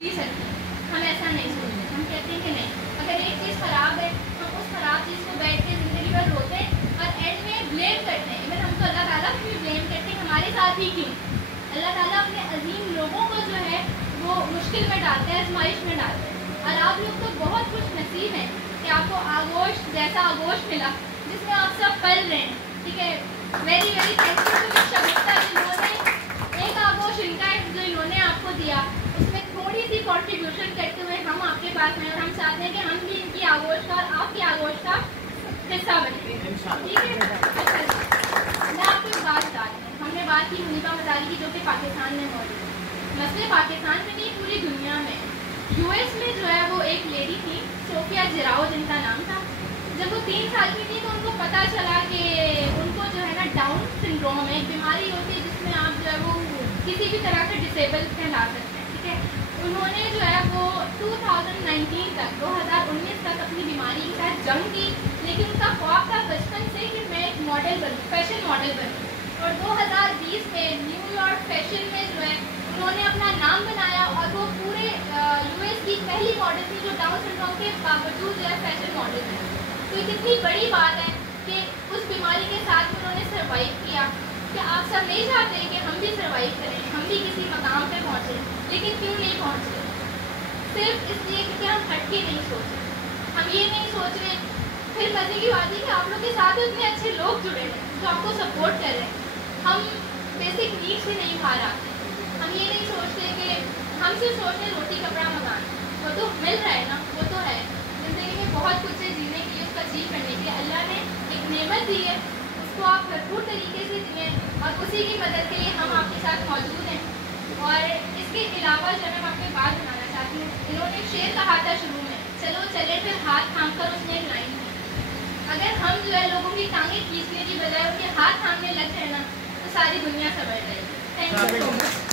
जी sir, हम ऐसा नहीं सोचते। हम कहते हैं कि नहीं, अगर एक चीज़ ख़राब है तो उस ख़राब चीज़ को बैठ के ज़िंदगी भर रोते हैं और एंड में ब्लेम करते हैं। इवन हम तो अल्लाह ताला को भी ब्लेम करते हैं, हमारे साथ ही क्यों। अल्लाह ताला अपने अजीम लोगों को जो है वो मुश्किल में डालते हैं, आजमाइश में डालते हैं। और आप लोग तो बहुत खुश नसीब हैं कि आपको आगोश जैसा आगोश मिला जिसमें आप सब पल रहे हैं। ठीक है, very very thankful to mister Gupta जिन्होंने एक आगोश इनका है जो इन्होंने आपको दिया, उसमें थोड़ी सी कॉन्ट्रीब्यूशन करते हुए हम आपके पास हैं और हम चाहते हैं कि हम भी इनकी आगोश का और आपकी आगोश का हिस्सा बने। ठीक है, अच्छा मैं आपको एक बात बता रही हूँ। हमने बात की मुनीबा मदारी की जो कि पाकिस्तान में मौजूद है। मसले पाकिस्तान में नहीं, पूरी दुनिया में। यूएस में जो है वो एक लेडी थी, सोफिया जिराओ जिनका नाम था। जब वो 3 साल की थी तो उनको पता चला कि उनको जो है ना डाउन सिंड्रोम है, एक बीमारी होती है जिसमें आप जो है वो किसी भी तरह से डिसेबल कहला सकते हैं। ठीक है, उन्होंने जो है वो 2019 तक 2019 तक अपनी बीमारी के साथ जंग की, लेकिन उनका ख्वाब था बचपन से कि मैं एक मॉडल बनूँ, फैशन मॉडल बनूँ। और 2020 में न्यूयॉर्क फैशन में जो है उन्होंने अपना नाम बनाया और वो पूरे यूएस की पहली मॉडल थी जो डाउन सिंड्रोम के बावजूद जो है फैशन मॉडल है। तो ये कितनी बड़ी बात है कि उस बीमारी के साथ उन्होंने सर्वाइव किया। कि आप सब नहीं चाहते कि हम भी सर्वाइव करें, हम भी किसी मकाम पे पहुँचे, लेकिन क्यों नहीं पहुँचे? सिर्फ इसलिए क्योंकि हम हटके नहीं सोच रहे, हम ये नहीं सोच रहे। फिर मजे की बात है कि आप लोग के साथ इतने अच्छे लोग जुड़े हैं जो आपको सपोर्ट कर रहे हैं। हम बेसिक नीड से नहीं बाहर आते। हम ये नहीं सोचते कि हम सिर्फ सोचते हैं रोटी कपड़ा मकान, वो तो मिल रहा है ना, वो तो है। ज़िंदगी में बहुत कुछ है जीने के लिए, उसका जी करने के लिए। अल्लाह ने एक नेमत दी है, उसको आप भरपूर तरीके से जिए और उसी की मदद के लिए हम आपके साथ मौजूद हैं। और इसके अलावा जो मैं आपको बात बनाना चाहती हूँ, इन्होंने एक शेर कहा था शुरू में, चलो चले फिर हाथ थाम कर, उसमें एक लाइन थी, अगर हम जो है लोगों की टांगें खींचने की बजाय उनके हाथ थामने लग जाए ना तो सारी दुनिया सवर जाएगी। Thank you so much.